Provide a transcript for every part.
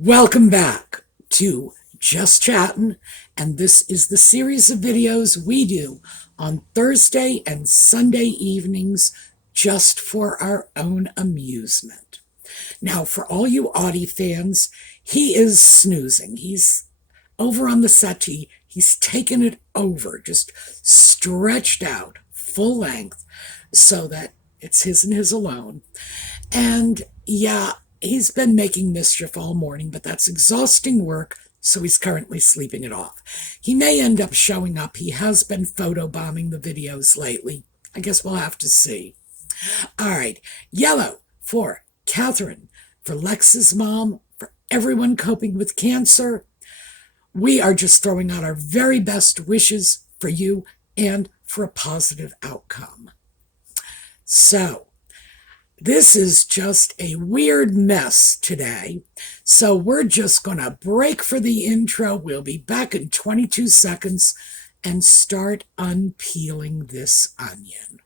Welcome back to Just Chattin', and this is the series of videos we do on Thursday and Sunday evenings just for our own amusement. Now, for all you Audie fans, he is snoozing. He's over on the settee. He's taken it over, just stretched out, full length, so that it's his and his alone. And yeah, he's been making mischief all morning, but that's exhausting work, so he's currently sleeping it off. He may end up showing up. He has been photobombing the videos lately. I guess we'll have to see. All right, yellow for Catherine, for Lex's mom, for everyone coping with cancer. We are just throwing out our very best wishes for you and for a positive outcome. So, this is just a weird mess today, so we're just going to break for the intro. We'll be back in 22 seconds and start unpeeling this onion.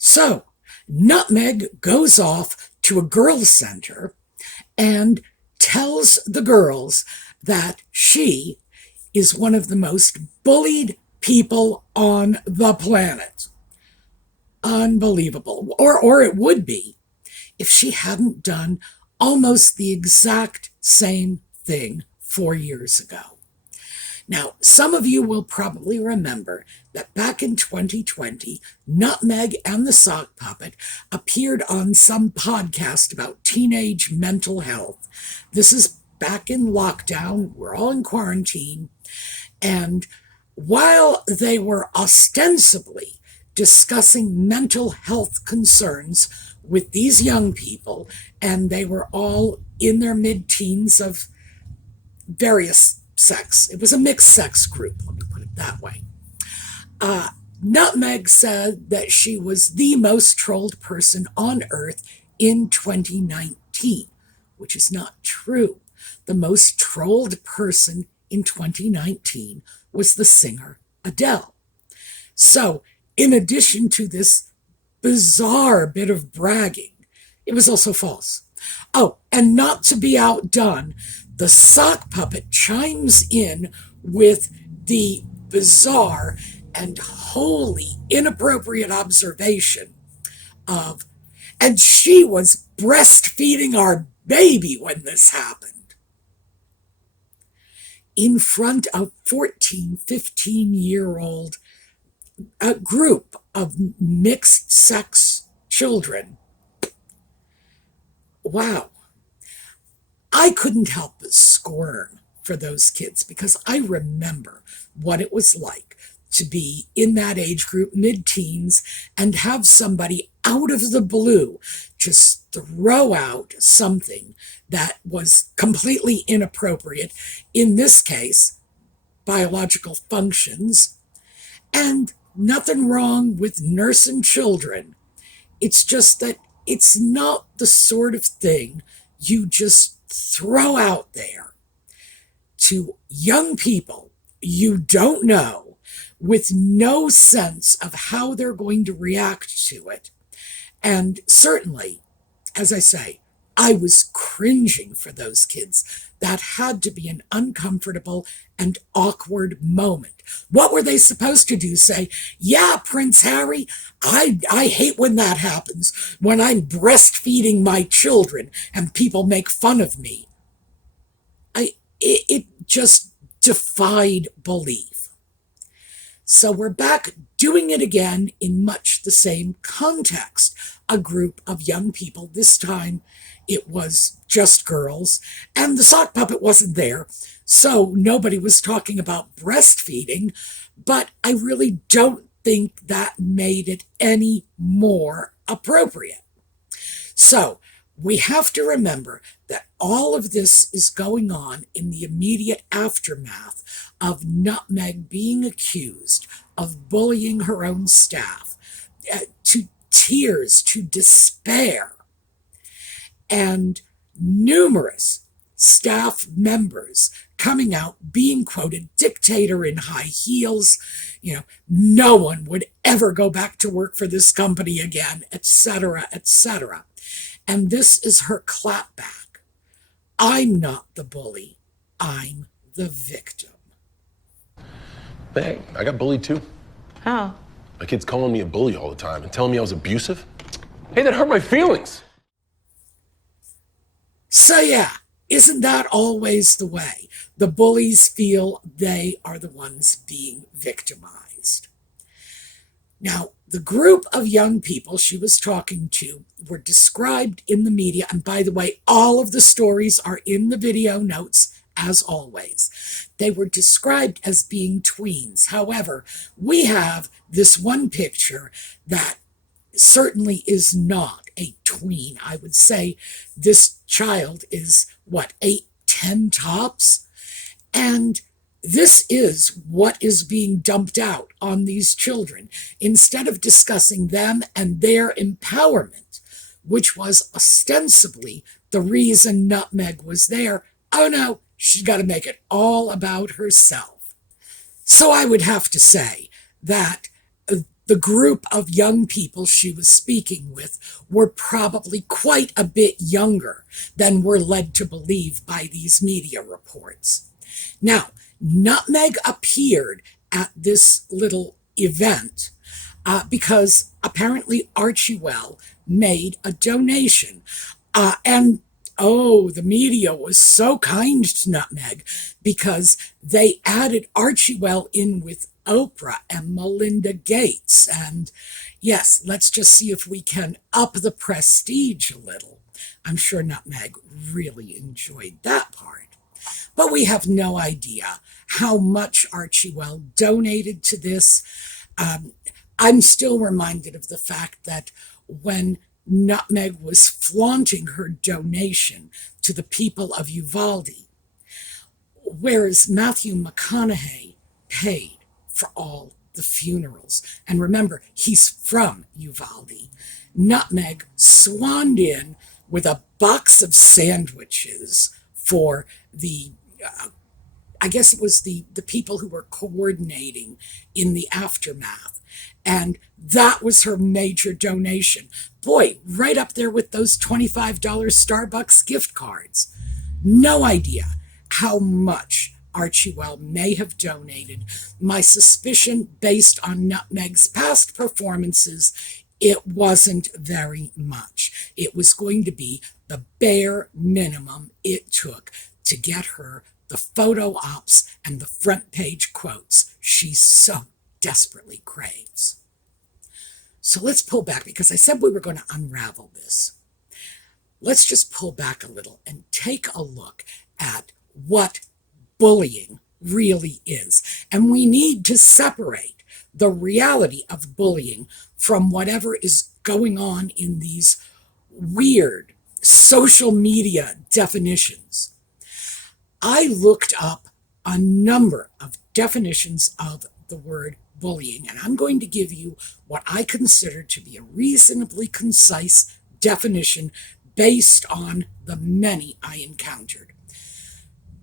So, Nutmeg goes off to a girls' center and tells the girls that she is one of the most bullied people on the planet. Unbelievable. Or it would be if she hadn't done almost the exact same thing 4 years ago. Now, some of you will probably remember that back in 2020, Nutmeg and the Sock Puppet appeared on some podcast about teenage mental health. This is back in lockdown. We're all in quarantine. And while they were ostensibly discussing mental health concerns with these young people, and they were all in their mid-teens of various sex. It was a mixed sex group, let me put it that way. Nutmeg said that she was the most trolled person on earth in 2019, which is not true. The most trolled person in 2019 was the singer Adele. So, in addition to this bizarre bit of bragging, it was also false. Oh, and not to be outdone, the Sock Puppet chimes in with the bizarre and wholly inappropriate observation of, and she was breastfeeding our baby when this happened. In front of 14, 15-year-old group of mixed sex children. Wow. I couldn't help but squirm for those kids because I remember what it was like to be in that age group, mid-teens, and have somebody out of the blue just throw out something that was completely inappropriate, in this case, biological functions, and nothing wrong with nursing children. It's just that it's not the sort of thing you just throw out there to young people you don't know with no sense of how they're going to react to it. And certainly, as I say, I was cringing for those kids. That had to be an uncomfortable and awkward moment. What were they supposed to do? Say, yeah, Prince Harry, I hate when that happens, when I'm breastfeeding my children and people make fun of me. It just defied belief. So we're back doing it again in much the same context. A group of young people, this time it was just girls, and the Sock Puppet wasn't there, so nobody was talking about breastfeeding, but I really don't think that made it any more appropriate. So We have to remember that all of this is going on in the immediate aftermath of Nutmeg being accused of bullying her own staff to tears, to despair, and numerous staff members coming out being quoted dictator in high heels, no one would ever go back to work for this company again, etc., etc. And this is her clapback. I'm not the bully, I'm the victim. Hey, I got bullied too. How? My kid's calling me a bully all the time and telling me I was abusive. Hey, that hurt my feelings. So yeah, isn't that always the way? The bullies feel they are the ones being victimized. Now, the group of young people she was talking to were described in the media, and by the way, all of the stories are in the video notes, as always. They were described as being tweens. However, we have this one picture that certainly is not a tween. I would say this child is, 8, 10 tops? And this is what is being dumped out on these children. Instead of discussing them and their empowerment, which was ostensibly the reason Nutmeg was there, oh no, she's got to make it all about herself. So I would have to say that the group of young people she was speaking with were probably quite a bit younger than we're led to believe by these media reports. Now, Nutmeg appeared at this little event because apparently Archewell made a donation. The media was so kind to Nutmeg because they added Archewell in with Oprah and Melinda Gates. And yes, let's just see if we can up the prestige a little. I'm sure Nutmeg really enjoyed that part. But we have no idea how much Archewell donated to this. I'm still reminded of the fact that when Nutmeg was flaunting her donation to the people of Uvalde, whereas Matthew McConaughey paid for all the funerals. And remember, he's from Uvalde. Nutmeg swanned in with a box of sandwiches for the I guess it was the people who were coordinating in the aftermath. And that was her major donation. Boy, right up there with those $25 Starbucks gift cards. No idea how much Archewell may have donated. My suspicion, based on Nutmeg's past performances, it wasn't very much. It was going to be the bare minimum it took to get her the photo ops and the front page quotes she so desperately craves. So let's pull back, because I said we were going to unravel this. Let's just pull back a little and take a look at what bullying really is. And we need to separate the reality of bullying from whatever is going on in these weird social media definitions. I looked up a number of definitions of the word bullying, and I'm going to give you what I consider to be a reasonably concise definition based on the many I encountered.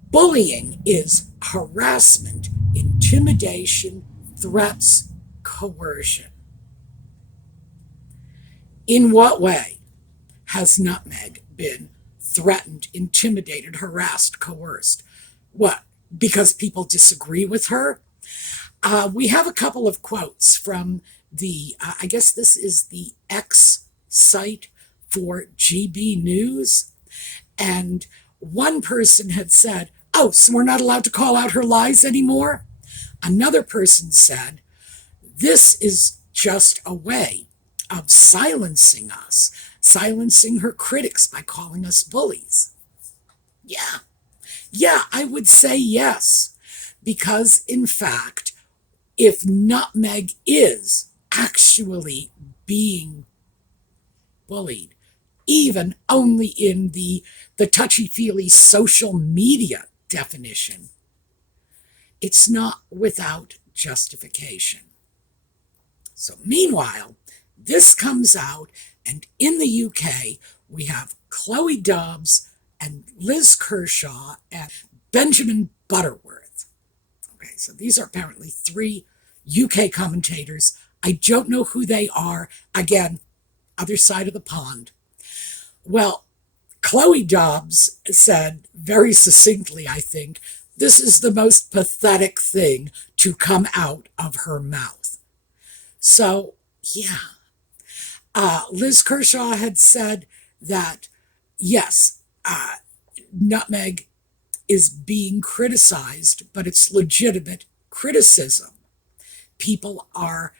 Bullying is harassment, intimidation, threats, coercion. In what way has Nutmeg been threatened, intimidated, harassed, coerced? What? Because people disagree with her? We have a couple of quotes from the, I guess this is the X site for GB News. And one person had said, oh, so we're not allowed to call out her lies anymore? Another person said, this is just a way of silencing us, silencing her critics by calling us bullies. Yeah, I would say yes, because in fact, if Nutmeg is actually being bullied, even only in the touchy-feely social media definition, it's not without justification. So meanwhile, this comes out, and in the UK, we have Chloe Dobbs and Liz Kershaw and Benjamin Butterworth. Okay, so these are apparently three UK commentators. I don't know who they are. Again, other side of the pond. Well, Chloe Dobbs said very succinctly, I think, this is the most pathetic thing to come out of her mouth. So, yeah. Liz Kershaw had said that, yes, Nutmeg is being criticized, but it's legitimate criticism. People are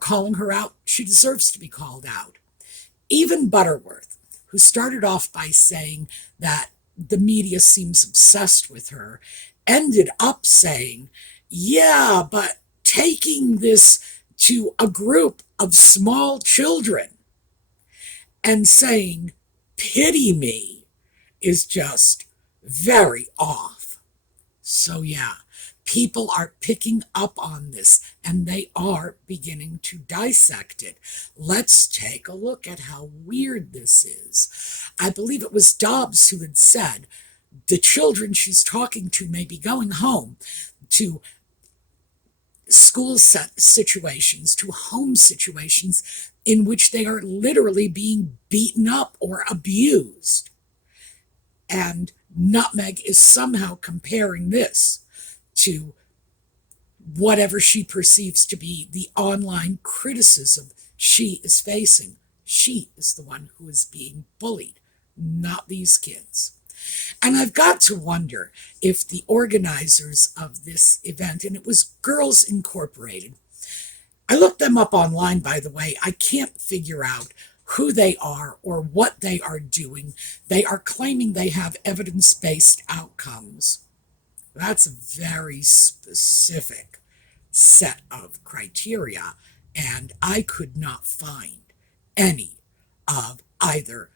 calling her out. She deserves to be called out. Even Butterworth, who started off by saying that the media seems obsessed with her, ended up saying, yeah, but taking this to a group of small children and saying, pity me, is just very off. So yeah, people are picking up on this and they are beginning to dissect it. Let's take a look at how weird this is. I believe it was Dobbs who had said the children she's talking to may be going home to school situations, to home situations in which they are literally being beaten up or abused. And Nutmeg is somehow comparing this to whatever she perceives to be the online criticism she is facing. She is the one who is being bullied, not these kids. And I've got to wonder if the organizers of this event, and it was Girls Incorporated, I looked them up online, by the way. I can't figure out who they are or what they are doing. They are claiming they have evidence-based outcomes. That's a very specific set of criteria, and I could not find any of either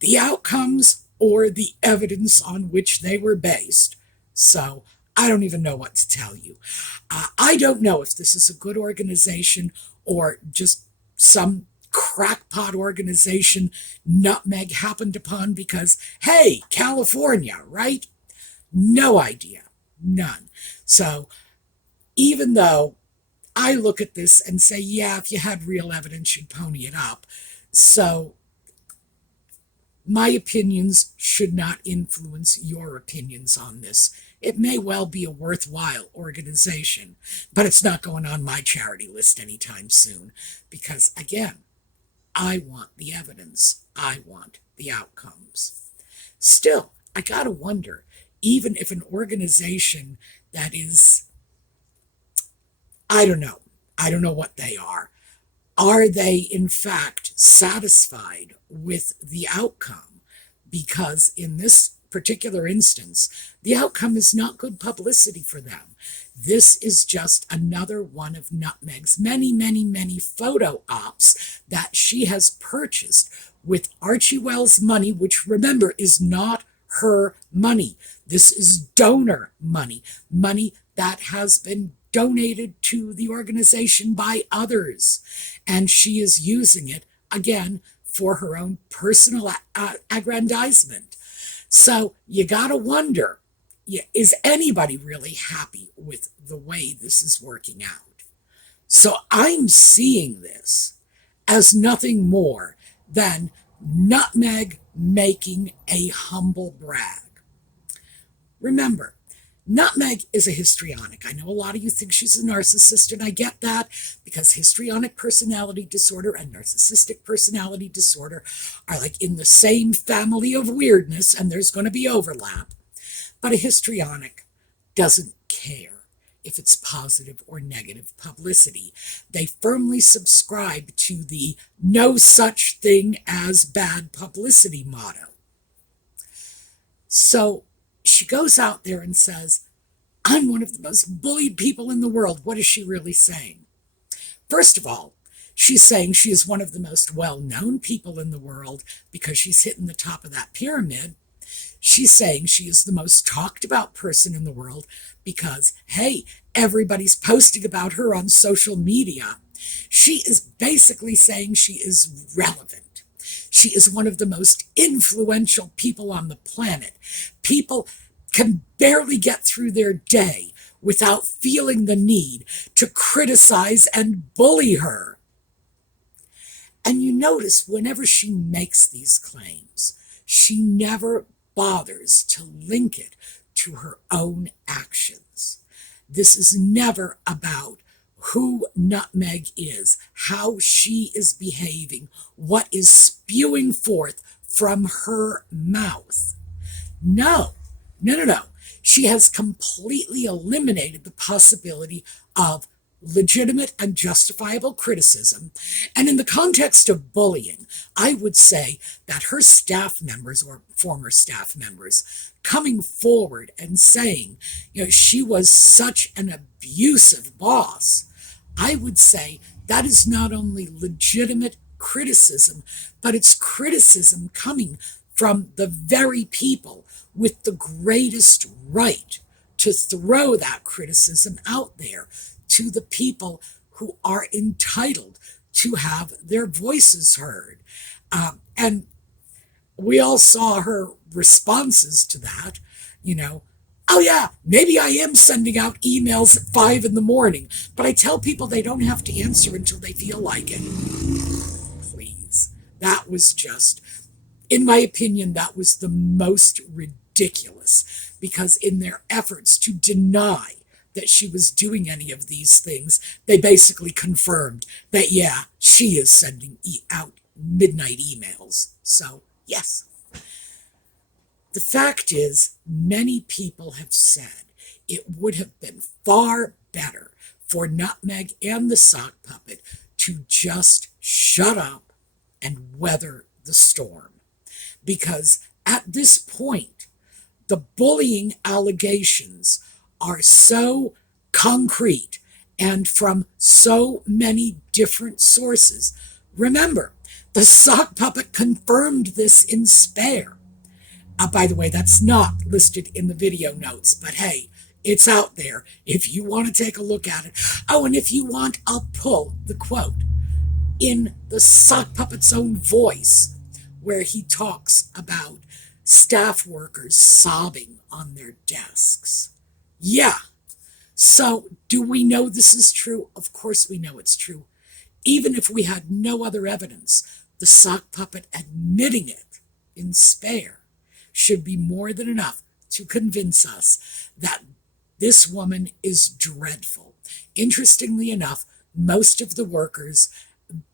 the outcomes or the evidence on which they were based. So I don't even know what to tell you. I don't know if this is a good organization or just some crackpot organization Nutmeg happened upon because, hey, California, right? No idea. None. So even though I look at this and say, yeah, if you had real evidence, you'd pony it up. So my opinions should not influence your opinions on this. It may well be a worthwhile organization, but it's not going on my charity list anytime soon because, again, I want the evidence. I want the outcomes. Still, I gotta wonder, even if an organization that is, I don't know what they are they in fact satisfied with the outcome? Because in this particular instance, the outcome is not good publicity for them. This is just another one of Nutmeg's many, many, many photo ops that she has purchased with Archie Wells' money, which, remember, is not her money. This is donor money, money that has been donated to the organization by others. And she is using it, again, for her own personal aggrandizement. So you gotta wonder, is anybody really happy with the way this is working out? So I'm seeing this as nothing more than Nutmeg making a humble brag. Remember, Nutmeg is a histrionic. I know a lot of you think she's a narcissist, and I get that because histrionic personality disorder and narcissistic personality disorder are like in the same family of weirdness, and there's going to be overlap. But a histrionic doesn't care if it's positive or negative publicity. They firmly subscribe to the no such thing as bad publicity motto. So she goes out there and says, I'm one of the most bullied people in the world. What is she really saying? First of all, She's saying she is one of the most well-known people in the world because she's hitting the top of that pyramid. She's saying she is the most talked about person in the world because, hey, everybody's posting about her on social media. She is basically saying she is relevant. She is one of the most influential people on the planet. People can barely get through their day without feeling the need to criticize and bully her. And you notice whenever she makes these claims, she never bothers to link it to her own actions. This is never about who Nutmeg is, how she is behaving, what is spewing forth from her mouth. No. She has completely eliminated the possibility of legitimate and justifiable criticism. And in the context of bullying, I would say that her staff members or former staff members coming forward and saying, she was such an abusive boss, I would say that is not only legitimate criticism, but it's criticism coming from the very people with the greatest right to throw that criticism out there to the people who are entitled to have their voices heard. And we all saw her responses to that, Oh yeah, maybe I am sending out emails at 5 in the morning, but I tell people they don't have to answer until they feel like it. Please. That was just, in my opinion, that was the most ridiculous, because in their efforts to deny that she was doing any of these things, they basically confirmed that, yeah, she is sending out midnight emails. So, yes. The fact is, many people have said it would have been far better for Nutmeg and the sock puppet to just shut up and weather the storm. Because at this point, the bullying allegations are so concrete and from so many different sources. Remember, the sock puppet confirmed this in Spare. By the way, that's not listed in the video notes, but hey, it's out there if you want to take a look at it. Oh, and if you want, I'll pull the quote in the sock puppet's own voice where he talks about staff workers sobbing on their desks. Yeah. So do we know this is true? Of course we know it's true. Even if we had no other evidence, the sock puppet admitting it in Spare should be more than enough to convince us that this woman is dreadful. Interestingly enough, most of the workers,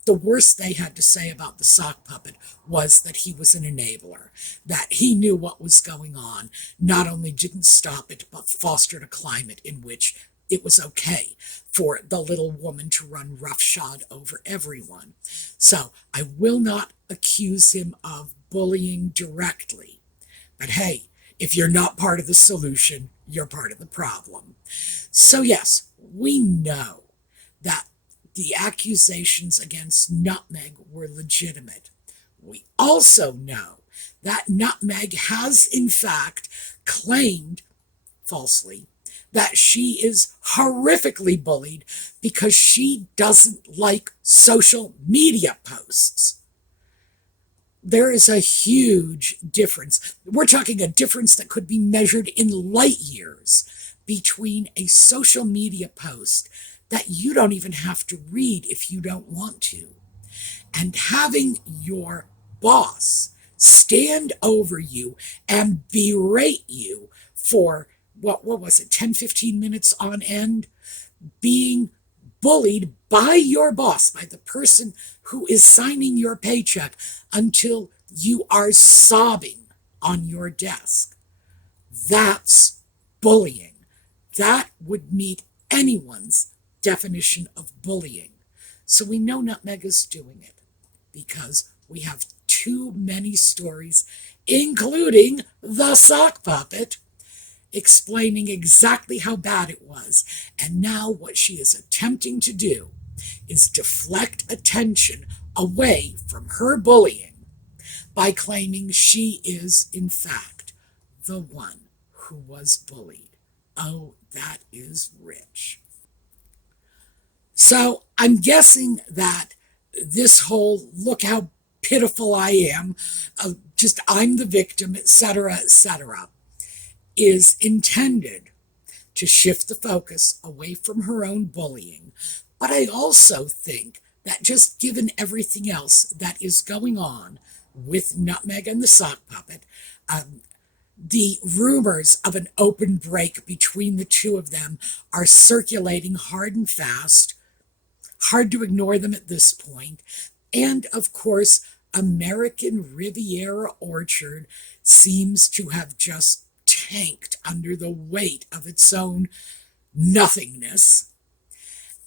the worst they had to say about the sock puppet was that he was an enabler, that he knew what was going on, not only didn't stop it, but fostered a climate in which it was okay for the little woman to run roughshod over everyone. So I will not accuse him of bullying directly. But hey, if you're not part of the solution, you're part of the problem. So yes, we know that the accusations against Nutmeg were legitimate. We also know that Nutmeg has in fact claimed, falsely, that she is horrifically bullied because she doesn't like social media posts. There is a huge difference. We're talking a difference that could be measured in light years between a social media post that you don't even have to read if you don't want to, and having your boss stand over you and berate you for, what was it, 10, 15 minutes on end, being bullied by your boss, by the person who is signing your paycheck, until you are sobbing on your desk. That's bullying. That would meet anyone's definition of bullying. So we know Nutmeg is doing it because we have too many stories, including the sock puppet, explaining exactly how bad it was. And now what she is attempting to do is deflect attention away from her bullying by claiming she is, in fact, the one who was bullied. Oh, that is rich. So I'm guessing that this whole look how pitiful I am, just I'm the victim, etc., is intended to shift the focus away from her own bullying. But I also think that just given everything else that is going on with Nutmeg and the sock puppet, the rumors of an open break between the two of them are circulating hard and fast. Hard to ignore them at this point. And of course, American Riviera Orchard seems to have just tanked under the weight of its own nothingness.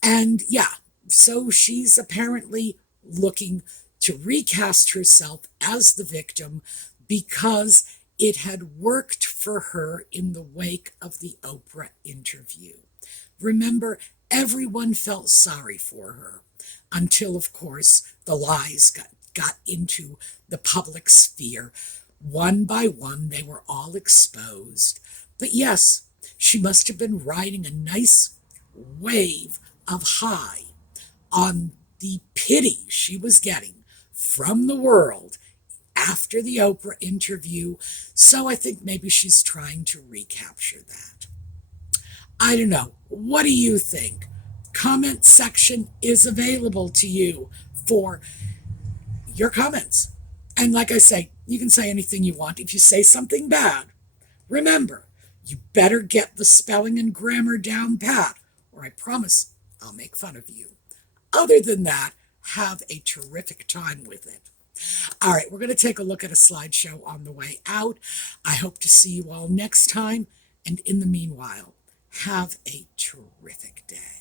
And yeah, so she's apparently looking to recast herself as the victim because it had worked for her in the wake of the Oprah interview. Remember, everyone felt sorry for her until, of course, the lies got into the public sphere. One by one, they were all exposed. But yes, she must have been riding a nice wave of high on the pity she was getting from the world after the Oprah interview. So I think maybe she's trying to recapture that. I don't know. What do you think? Comment section is available to you for your comments. And like I say, you can say anything you want. If you say something bad, remember, you better get the spelling and grammar down pat, or I promise I'll make fun of you. Other than that, have a terrific time with it. All right, we're going to take a look at a slideshow on the way out. I hope to see you all next time. And in the meanwhile, have a terrific day.